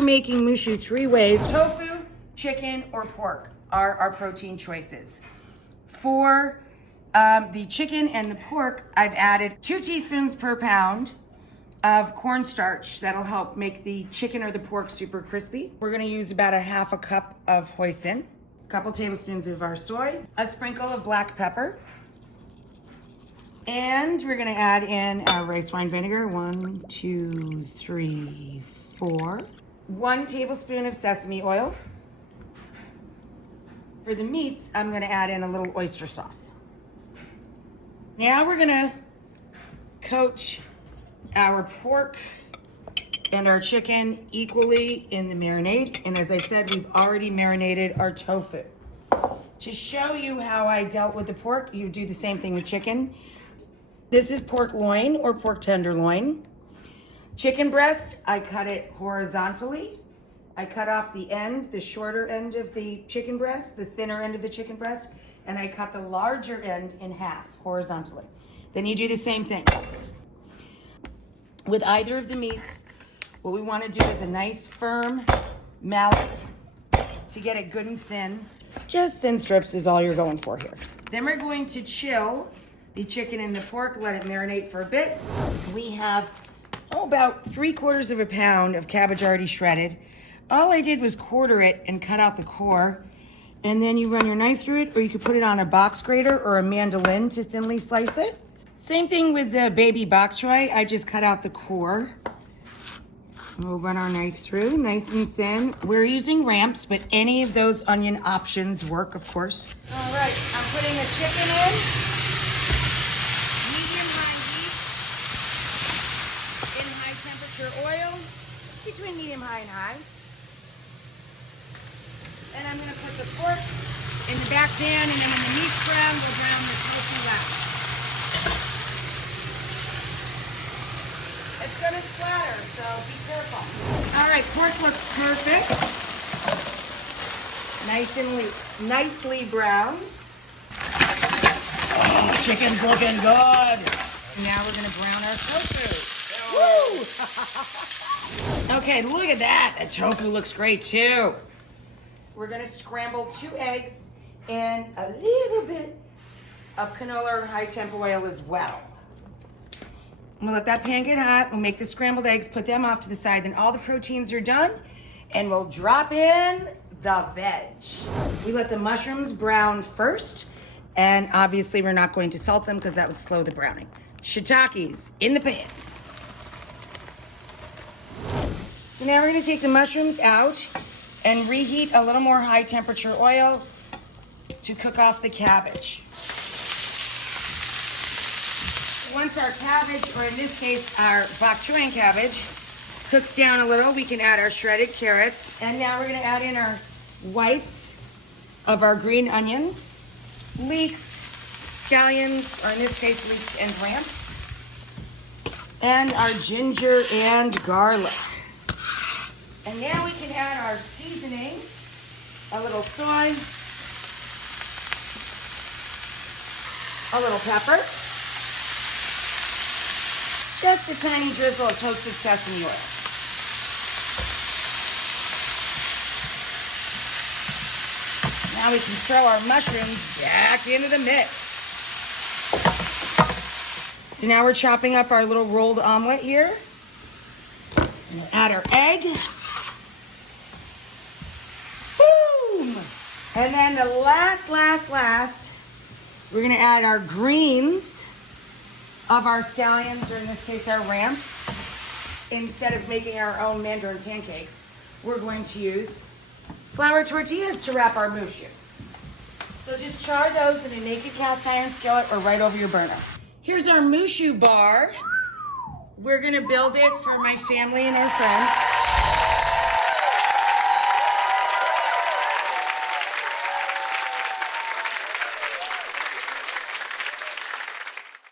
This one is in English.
we're making mushu 3 ways. Tofu, chicken, or pork are our protein choices. For the chicken and the pork, I've added 2 teaspoons per pound of cornstarch. That'll help make the chicken or the pork super crispy. We're gonna use about a half a cup of hoisin, a couple tablespoons of our soy, a sprinkle of black pepper, and we're gonna add in our rice wine vinegar. 1, 2, 3, 4. 1 tablespoon of sesame oil. For the meats, I'm gonna add in a little oyster sauce. Now we're gonna coat our pork and our chicken equally in the marinade. And as I said, we've already marinated our tofu. To show you how I dealt with the pork, you do the same thing with chicken. This is pork loin or pork tenderloin. Chicken breast, I cut it horizontally. I cut off the end, the shorter end of the chicken breast, the thinner end of the chicken breast, and I cut the larger end in half horizontally. Then you do the same thing. With either of the meats, what we want to do is a nice firm mallet to get it good and thin. Just thin strips is all you're going for here. Then we're going to chill the chicken and the pork, let it marinate for a bit. We have about 3/4 of a pound of cabbage already shredded. All I did was quarter it and cut out the core, and then you run your knife through it, or you could put it on a box grater or a mandolin to thinly slice it. Same thing with the baby bok choy. I just cut out the core. We'll run our knife through, nice and thin. We're using ramps, but any of those onion options work, of course. All right, I'm putting the chicken in. Medium-high heat. In high-temperature oil. It's between medium-high and high. And I'm gonna put the pork in the back pan, and then when the meat's brown, we'll brown the tofu last. It's gonna splatter, so be careful. All right, pork looks perfect. Nicely brown. Oh, chicken's looking good. Now we're gonna brown our tofu. Woo! Okay, look at that. The tofu looks great too. We're gonna scramble 2 eggs and a little bit of canola or high temp oil as well. I'm gonna let that pan get hot. We'll make the scrambled eggs, put them off to the side. Then all the proteins are done, and we'll drop in the veg. We let the mushrooms brown first, and obviously we're not going to salt them because that would slow the browning. Shiitakes in the pan. So now we're gonna take the mushrooms out and reheat a little more high temperature oil to cook off the cabbage. Once our cabbage, or in this case, our bok choy and cabbage, cooks down a little, we can add our shredded carrots. And now we're gonna add in our whites of our green onions, leeks, scallions, or in this case, leeks and ramps, and our ginger and garlic. And now we can add our seasonings, a little soy, a little pepper, just a tiny drizzle of toasted sesame oil. Now we can throw our mushrooms back into the mix. So now we're chopping up our little rolled omelet here. We'll add our egg. Boom! And then the last, we're gonna add our greens of our scallions, or in this case, our ramps. Instead of making our own mandarin pancakes, we're going to use flour tortillas to wrap our mushu. So just char those in a naked cast iron skillet or right over your burner. Here's our mushu bar. We're gonna build it for my family and our friends.